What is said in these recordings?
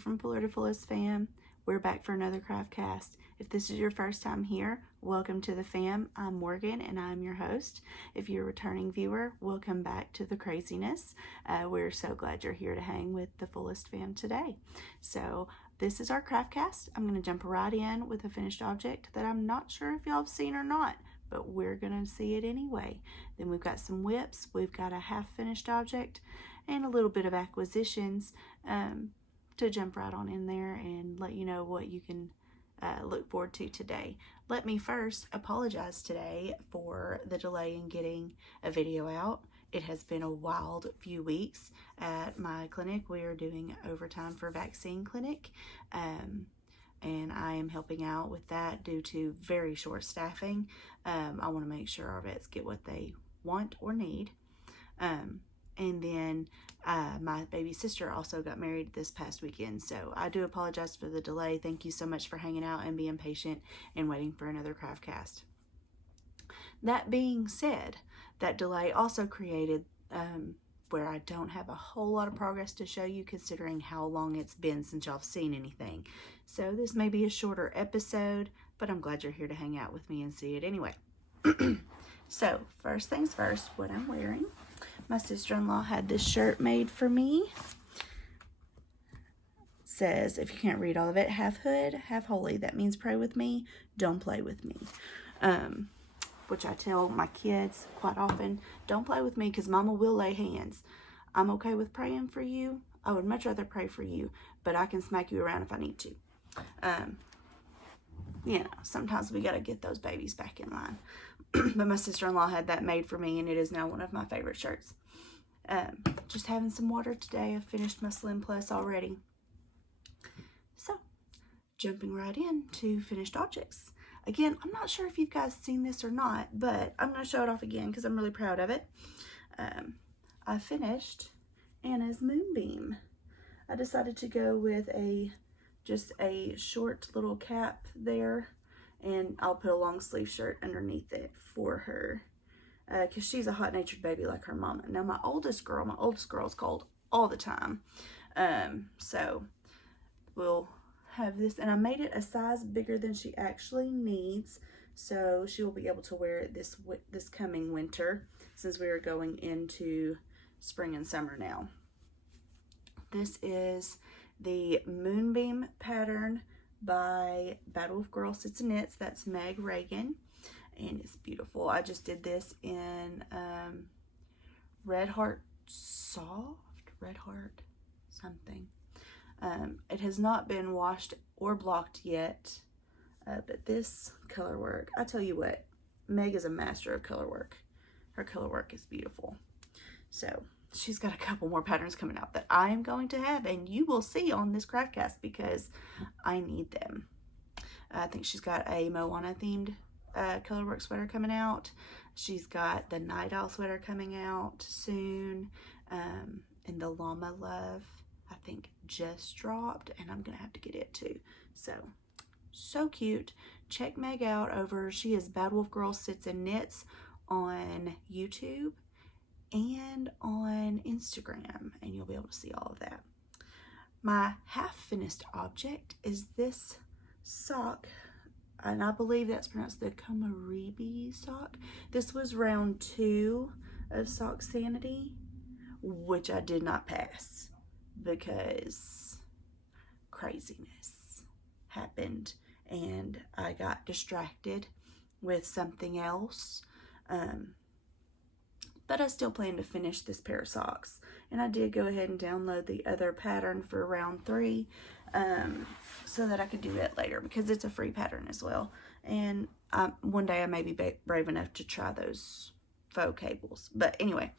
from Fuller to Fullest fam. We're back for another Craftcast. If this is your first time here, welcome to the fam. I'm Morgan and I'm your host. If you're a returning viewer, welcome back to the craziness. We're so glad you're here to hang with the Fullest fam today. So this is our Craftcast. I'm going to jump right in with a finished object that I'm not sure if y'all have seen or not, but we're going to see it anyway. Then we've got some whips, we've got a half finished object, and a little bit of acquisitions to jump right on in there and let you know what you can look forward to today. Let me first apologize today for the delay in getting a video out. It has been a wild few weeks at my clinic. We are doing overtime for vaccine clinic, and I am helping out with that due to very short staffing. I want to make sure our vets get what they want or need. And then my baby sister also got married this past weekend, so I do apologize for the delay. Thank you so much for hanging out and being patient and waiting for another Craftcast. That being said, that delay also created where I don't have a whole lot of progress to show you considering how long it's been since y'all have seen anything. So this may be a shorter episode, but I'm glad you're here to hang out with me and see it anyway. So first things first, what I'm wearing. My sister-in-law had this shirt made for me. Says, if you can't read all of it, half hood, half holy. That means pray with me, don't play with me. Which I tell my kids quite often, don't play with me because mama will lay hands. I'm okay with praying for you. I would much rather pray for you, but I can smack you around if I need to. You know, sometimes we got to get those babies back in line. But my sister-in-law had that made for me, and it is now one of my favorite shirts. Just having some water today. I've finished my Slim Plus already. So, jumping right into finished objects. Again, I'm not sure if you guys seen this or not, but I'm going to show it off again because I'm really proud of it. I finished Anna's Moonbeam. I decided to go with just a short little cap there, and I'll put a long sleeve shirt underneath it for her because she's a hot-natured baby like her mama. Now my oldest girl's cold all the time, so we'll have this, and I made it a size bigger than she actually needs, so she will be able to wear it this coming winter since we are going into spring and summer now. This is the Moonbeam pattern by badwolfgirl Sits and Knits. That's Meg Reagan, and it's beautiful. I just did this in Red Heart something. It has not been washed or blocked yet, but this color work, I tell you what, Meg is a master of color work. Her color work is beautiful. So she's got a couple more patterns coming out that I am going to have, and you will see on this Craftcast because I need them. I think she's got a Moana themed colorwork sweater coming out. She's got the Night Owl sweater coming out soon, and the Llama Love I think just dropped, and I'm gonna have to get it too. So cute. Check Meg out over, she is badwolfgirl Sits and Knits on YouTube and on Instagram, and you'll be able to see all of that. My half finished object is this sock, and I believe that's pronounced the Komorebi sock. This was round 2 of Sock Sanity, which I did not pass because craziness happened and I got distracted with something else. But I still plan to finish this pair of socks. And I did go ahead and download the other pattern for round 3 so that I could do it later because it's a free pattern as well. And one day I may be brave enough to try those faux cables. But anyway,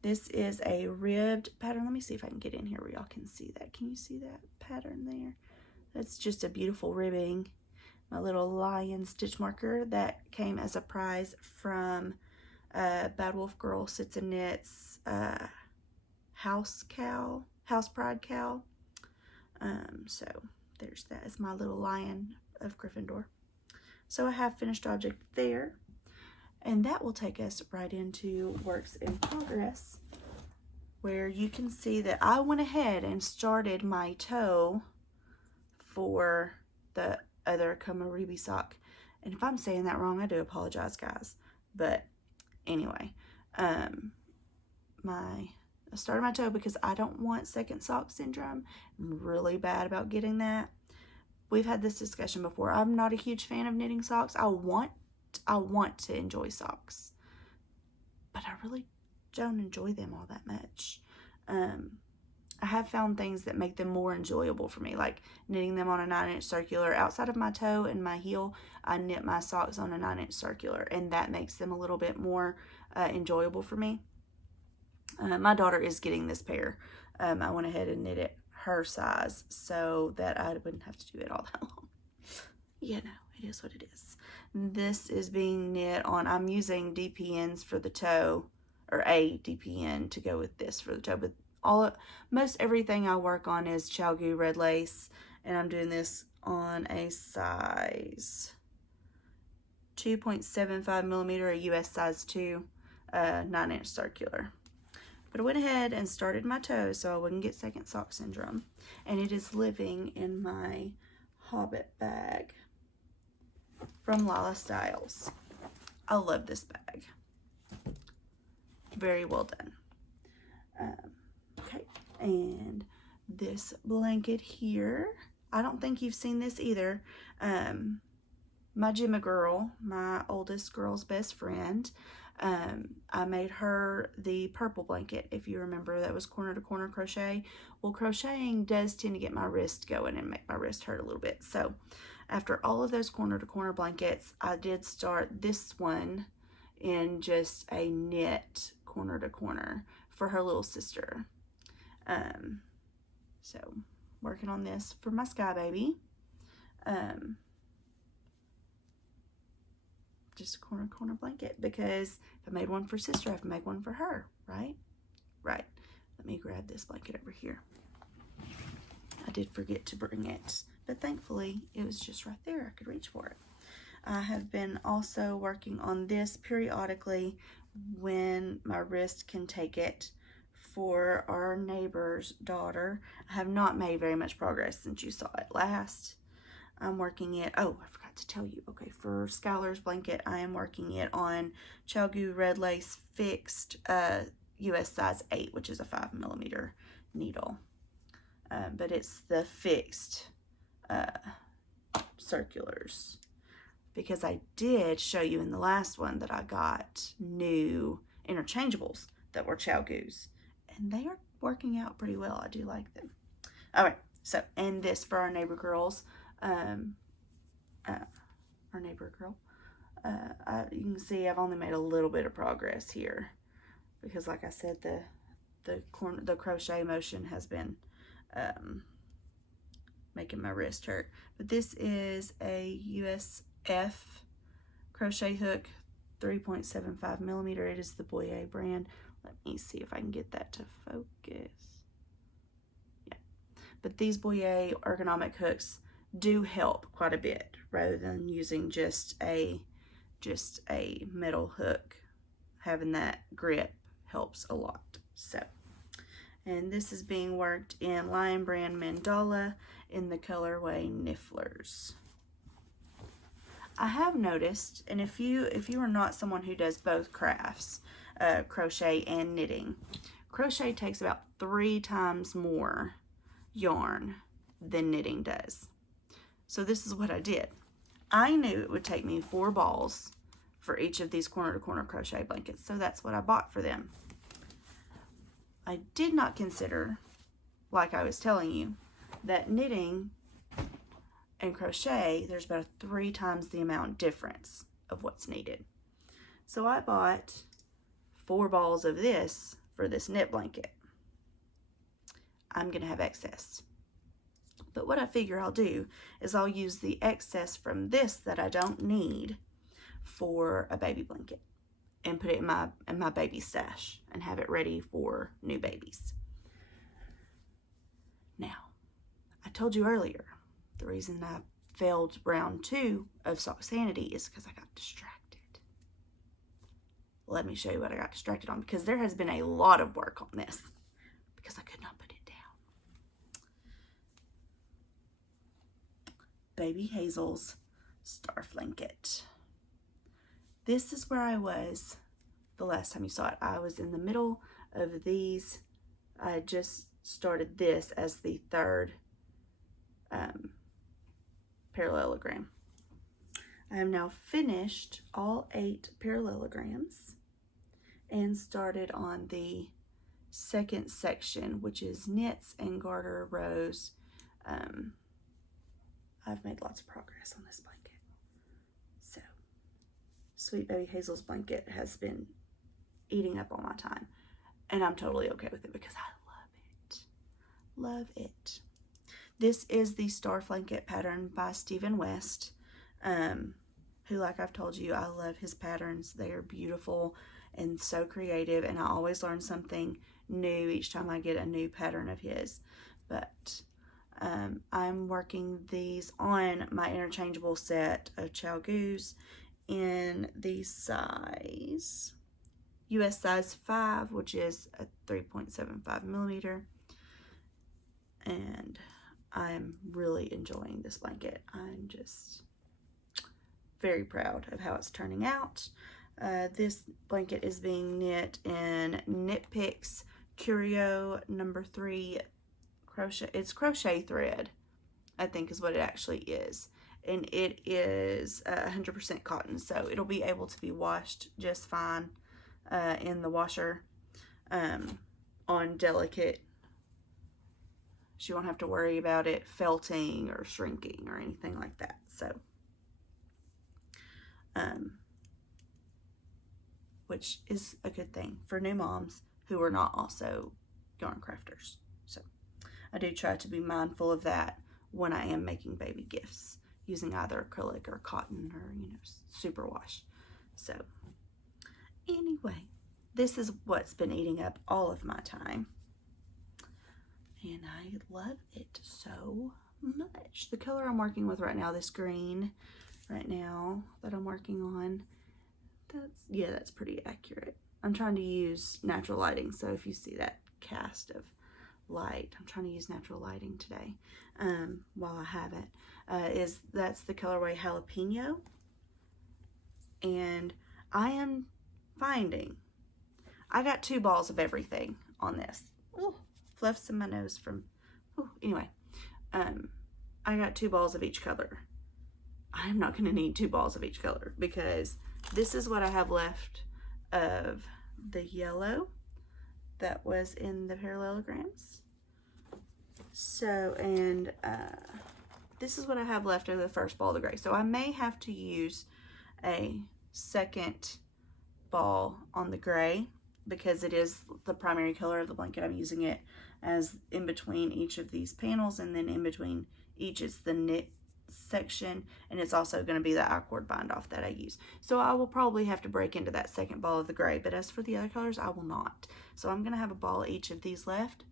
this is a ribbed pattern. Let me see if I can get in here where y'all can see that. Can you see that pattern there? That's just a beautiful ribbing. My little lion stitch marker that came as a prize from badwolfgirl Sits and Knits house pride cow. So there's that. It's my little lion of Gryffindor. So I have finished object there, and that will take us right into works in progress, where you can see that I went ahead and started my toe for the other Komorebi sock. And if I'm saying that wrong, I do apologize, guys. But anyway, I started my toe because I don't want second sock syndrome. I'm really bad about getting that. We've had this discussion before. I'm not a huge fan of knitting socks. I want to enjoy socks, but I really don't enjoy them all that much. I have found things that make them more enjoyable for me, like knitting them on a 9-inch circular. Outside of my toe and my heel, I knit my socks on a 9-inch circular, and that makes them a little bit more enjoyable for me. My daughter is getting this pair. I went ahead and knit it her size so that I wouldn't have to do it all that long. Yeah, no, it is what it is. This is being knit on, I'm using DPNs for the toe, or a DPN to go with this for the toe, but most everything I work on is Chalgu red lace, and I'm doing this on a size 2.75 millimeter, a US size 2, 9-inch circular. But I went ahead and started my toe so I wouldn't get second sock syndrome, and it is living in my Hobbit bag from Lala Styles. I love this bag. Very well done. Okay, and this blanket here, I don't think you've seen this either. My Gemma girl, my oldest girl's best friend, I made her the purple blanket. If you remember, that was corner to corner crochet. Well, crocheting does tend to get my wrist going and make my wrist hurt a little bit. So after all of those corner to corner blankets, I did start this one in just a knit corner to corner for her little sister. So working on this for my Sky Baby. Just a corner to corner blanket, because if I made one for sister, I have to make one for her, right? Right. Let me grab this blanket over here. I did forget to bring it, but thankfully it was just right there. I could reach for it. I have been also working on this periodically when my wrist can take it, for our neighbor's daughter. I have not made very much progress since you saw it last. I'm working it, oh, I forgot to tell you. Okay, for Skylar's blanket, I am working it on Chalgu red lace fixed US size 8, which is a 5 millimeter needle. But it's the fixed circulars, because I did show you in the last one that I got new interchangeables that were Chalgus, and they are working out pretty well. I do like them. All right, so, and this for our neighbor girls, our neighbor girl. You can see I've only made a little bit of progress here, because like I said, the crochet motion has been making my wrist hurt. But this is a USF crochet hook, 3.75 millimeter. It is the Boyer brand. Let me see if I can get that to focus. Yeah, but these Boyer ergonomic hooks do help quite a bit, rather than using just a metal hook. Having that grip helps a lot. So, and this is being worked in Lion Brand Mandala in the colorway Nifflers. I have noticed, and if you are not someone who does both crafts, crochet and knitting, crochet takes about 3 times more yarn than knitting does. So this is what I did. I knew it would take me 4 balls for each of these corner to corner crochet blankets, so that's what I bought for them. I did not consider, like I was telling you, that knitting and crochet, there's about 3 times the amount difference of what's needed. So I bought 4 balls of this for this knit blanket. I'm gonna have excess. But what I figure I'll do is I'll use the excess from this that I don't need for a baby blanket, and put it in my baby stash and have it ready for new babies. Now, I told you earlier, the reason I failed round 2 of Sock Sanity is because I got distracted. Let me show you what I got distracted on, because there has been a lot of work on this because I could not put it down. Baby Hazel's Starflanket. This is where I was the last time you saw it. I was in the middle of these. I just started this as the third parallelogram. I have now finished all 8 parallelograms and started on the second section, which is knits and garter rows. I've made lots of progress on this blanket. So, Sweet Baby Hazel's blanket has been eating up all my time, and I'm totally okay with it because I love it. Love it. This is the Starflanket pattern by Stephen West, who, like I've told you, I love his patterns. They are beautiful and so creative, and I always learn something new each time I get a new pattern of his. But I'm working these on my interchangeable set of Chalgoos in the size, US size 5, which is a 3.75 millimeter. And I'm really enjoying this blanket. I'm just very proud of how it's turning out. This blanket is being knit in Knit Picks Curio number 3 crochet. It's crochet thread, I think is what it actually is. And it is 100% cotton, so it'll be able to be washed just fine in the washer on delicate. She won't have to worry about it felting or shrinking or anything like that. So, which is a good thing for new moms who are not also yarn crafters. So I do try to be mindful of that when I am making baby gifts using either acrylic or cotton or, you know, superwash. So anyway, this is what's been eating up all of my time. And I love it so much. The color I'm working with right now, this green right now that I'm working on, that's pretty accurate. I'm trying to use natural lighting, so if you see that cast of light, I'm trying to use natural lighting today while I have it. That's the colorway Jalapeno, and I am finding I got 2 balls of everything on this. Ooh, fluffs in my nose from, anyway, I got 2 balls of each color. I'm not going to need 2 balls of each color because this is what I have left of the yellow that was in the parallelograms. So, and this is what I have left of the first ball of the gray. So I may have to use a second ball on the gray because it is the primary color of the blanket. I'm using it as in between each of these panels, and then in between each is the knit section, and it's also going to be the I-cord bind off that I use. So I will probably have to break into that second ball of the gray, but as for the other colors, I will not. So I'm going to have a ball of each of these left.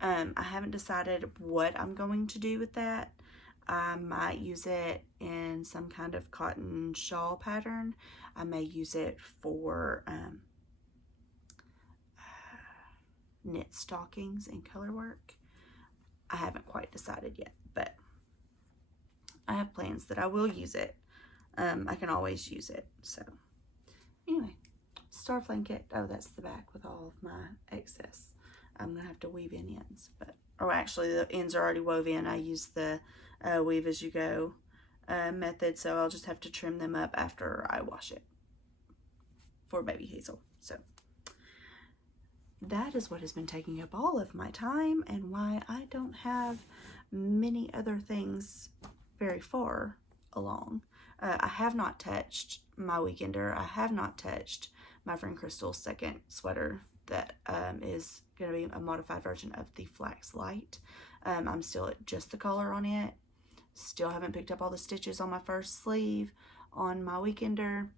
I haven't decided what I'm going to do with that. I might use it in some kind of cotton shawl pattern. I may use it for knit stockings and color work. I haven't quite decided yet, but I have plans that I will use it. I can always use it. So anyway, Starflanket. Oh, that's the back with all of my excess. I'm gonna have to weave in ends, but actually the ends are already wove in. I use the weave as you go method, so I'll just have to trim them up after I wash it for Baby Hazel. So that is what has been taking up all of my time and why I don't have many other things very far along. I have not touched my weekender. I have not touched my friend Crystal's second sweater that is going to be a modified version of the Flax Light. I'm still at just the collar on it. Still haven't picked up all the stitches on my first sleeve on my weekender.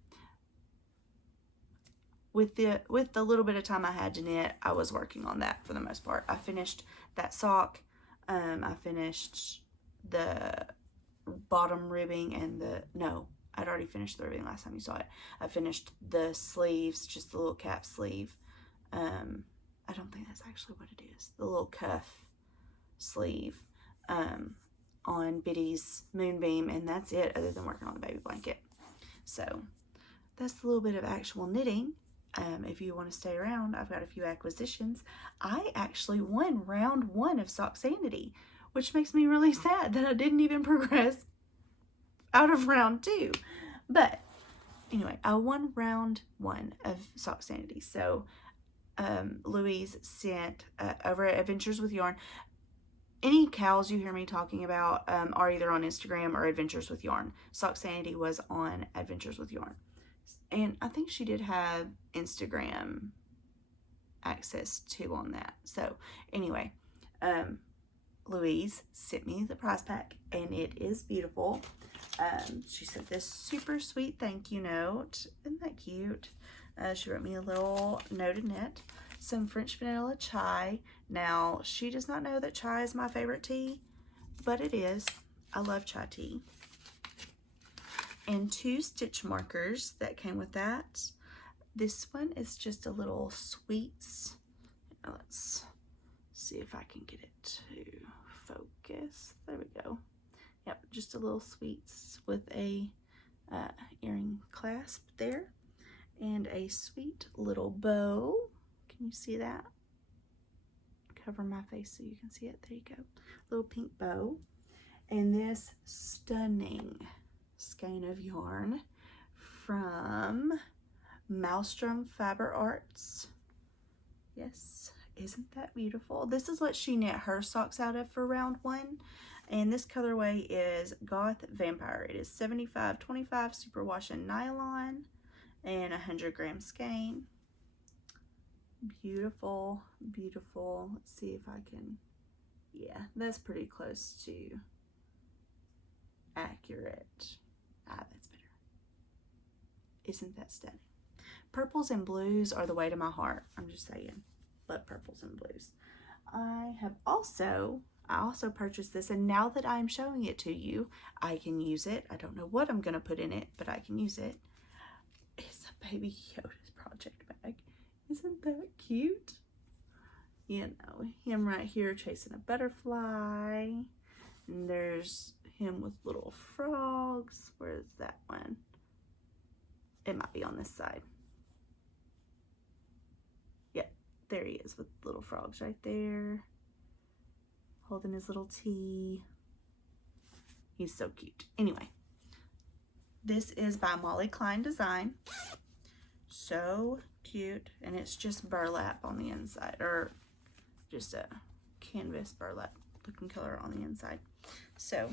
With the little bit of time I had to knit, I was working on that for the most part. I finished that sock. I finished the bottom ribbing and I'd already finished the ribbing last time you saw it. I finished the sleeves, just the little cap sleeve. I don't think that's actually what it is. The little cuff sleeve. on Biddy's Moonbeam, and that's it other than working on the baby blanket. So that's a little bit of actual knitting. If you want to stay around, I've got a few acquisitions. I actually won round 1 of Sock Sanity, which makes me really sad that I didn't even progress out of round 2. But anyway, I won round 1 of Sock Sanity. So Louise sent over at Adventures with Yarn. Any cows you hear me talking about are either on Instagram or Adventures with Yarn. Sock Sanity was on Adventures with Yarn. And I think she did have Instagram access too on that. So anyway, Louise sent me the prize pack, and it is beautiful. She sent this super sweet thank you note. Isn't that cute? She wrote me a little note to knit. Some French vanilla chai. Now, she does not know that chai is my favorite tea, but it is. I love chai tea. And 2 stitch markers that came with that. This one is just a little sweets. Now let's see if I can get it to focus. There we go. Yep, just a little sweets with a earring clasp there. And a sweet little bow. Can you see that? Cover my face so you can see it. There you go. Little pink bow. And this stunning skein of yarn from Maelstrom Fiber Arts. Yes, isn't that beautiful? This is what she knit her socks out of for round 1. And this colorway is Goth Vampire. It is 75-25 superwash and nylon and 100 gram skein. Beautiful, beautiful. Let's see if I can, yeah, that's pretty close to accurate. That's better. Isn't that stunning? Purples and blues are the way to my heart. I'm just saying. Love purples and blues. I also purchased this, and now that I'm showing it to you, I can use it. I don't know what I'm going to put in it, but I can use it. It's a Baby Yoda's project bag. Isn't that cute? You know, him right here chasing a butterfly. And there's him with little frogs. Where's that one? It might be on this side. Yep, there he is with little frogs right there. Holding his little tea. He's so cute. Anyway, this is by Molly Klein Design. So cute. And it's just burlap on the inside, or just a canvas burlap looking color on the inside. So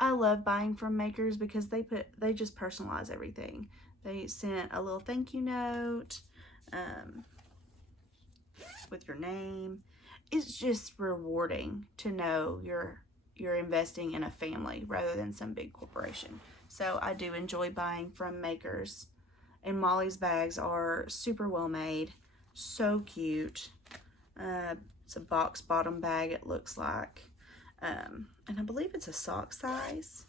I love buying from makers because they just personalize everything. They sent a little thank you note with your name. It's just rewarding to know you're investing in a family rather than some big corporation. So I do enjoy buying from makers. And Molly's bags are super well made, so cute. It's a box bottom bag, it looks like. And I believe it's a sock size.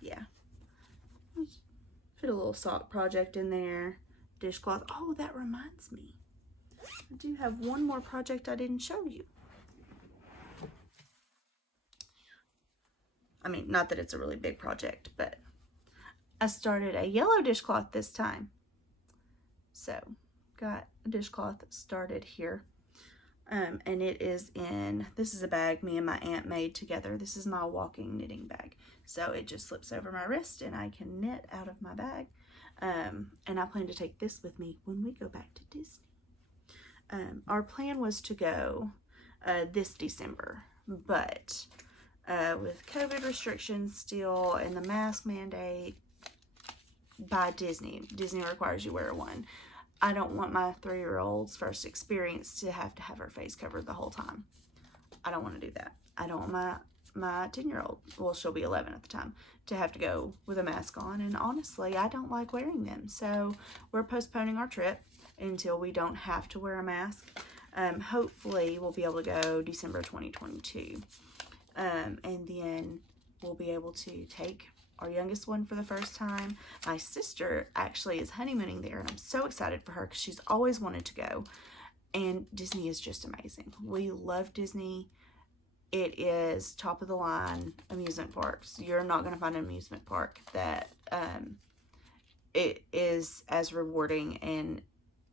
Yeah. Fit a little sock project in there. Dishcloth. Oh, that reminds me. I do have one more project I didn't show you. I mean, not that it's a really big project, but I started a yellow dishcloth this time. So, got a dishcloth started here. And it is in, this is a bag me and my aunt made together. This is my walking knitting bag. So it just slips over my wrist and I can knit out of my bag. And I plan to take this with me when we go back to Disney. Our plan was to go this December, but with COVID restrictions still and the mask mandate by Disney requires you wear one. I don't want my 3-year-old's first experience to have her face covered the whole time. I don't want to do that. I don't want my 10-year-old, well, she'll be 11 at the time, to have to go with a mask on. And honestly, I don't like wearing them. So we're postponing our trip until we don't have to wear a mask. Hopefully we'll be able to go December 2022. And then we'll be able to take our youngest one for the first time. My sister actually is honeymooning there, and I'm so excited for her because she's always wanted to go. And Disney is just amazing. We love Disney. It is top of the line amusement parks. You're not going to find an amusement park that it is as rewarding and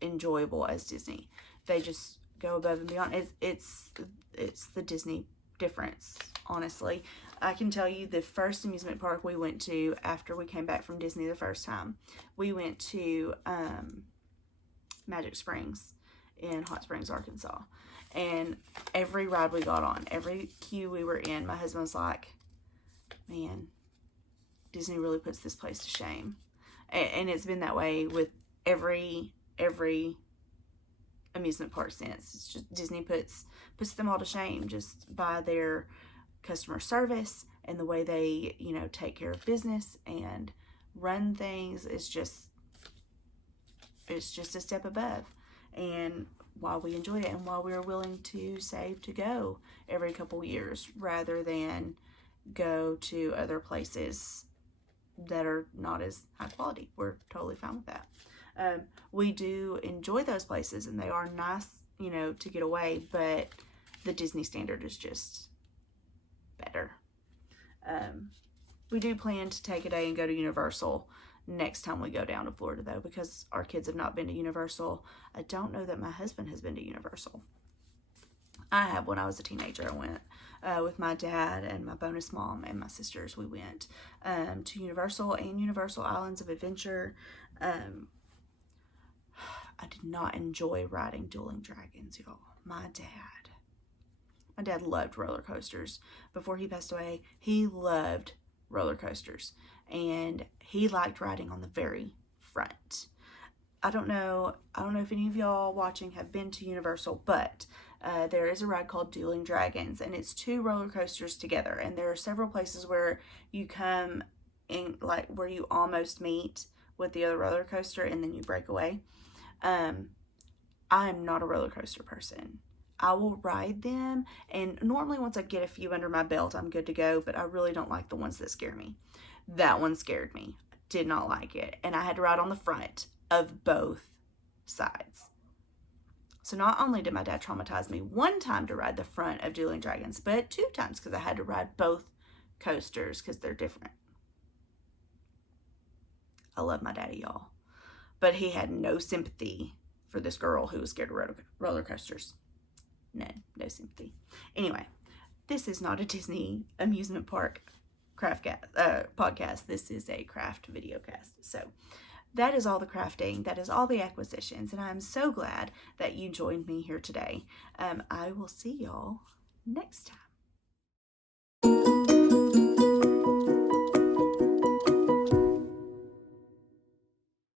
enjoyable as Disney. They just go above and beyond. It's the Disney difference, honestly. I can tell you the first amusement park we went to after we came back from Disney the first time, we went to Magic Springs in Hot Springs, Arkansas. And every ride we got on, every queue we were in, my husband was like, man, Disney really puts this place to shame. And it's been that way with every amusement park since. It's just Disney puts them all to shame just by their customer service and the way they, you know, take care of business and run things. It's just a step above. And while we enjoyed it and while we were willing to save to go every couple years rather than go to other places that are not as high quality, we're totally fine with that. We do enjoy those places and they are nice, you know, to get away, but the Disney standard is just better. We do plan to take a day and go to Universal next time we go down to Florida, though, because our kids have not been to Universal. I don't know that my husband has been to Universal. I have. When I was a teenager, I went with my dad and my bonus mom and my sisters. We went to Universal and Universal Islands of Adventure. I did not enjoy riding Dueling Dragons, y'all. My dad loved roller coasters. Before he passed away, he loved roller coasters. And he liked riding on the very front. I don't know if any of y'all watching have been to Universal, but there is a ride called Dueling Dragons, and it's 2 roller coasters together. And there are several places where you come in, like where you almost meet with the other roller coaster and then you break away. I am not a roller coaster person. I will ride them, and normally once I get a few under my belt, I'm good to go, but I really don't like the ones that scare me. That one scared me. Did not like it. And I had to ride on the front of both sides. So not only did my dad traumatize me one time to ride the front of Dueling Dragons, but 2 times because I had to ride both coasters because they're different. I love my daddy, y'all. But he had no sympathy for this girl who was scared of roller coasters. No sympathy. Anyway, this is not a Disney amusement park podcast. This is a craft video cast. So that is all the crafting. That is all the acquisitions. And I'm so glad that you joined me here today. I will see y'all next time.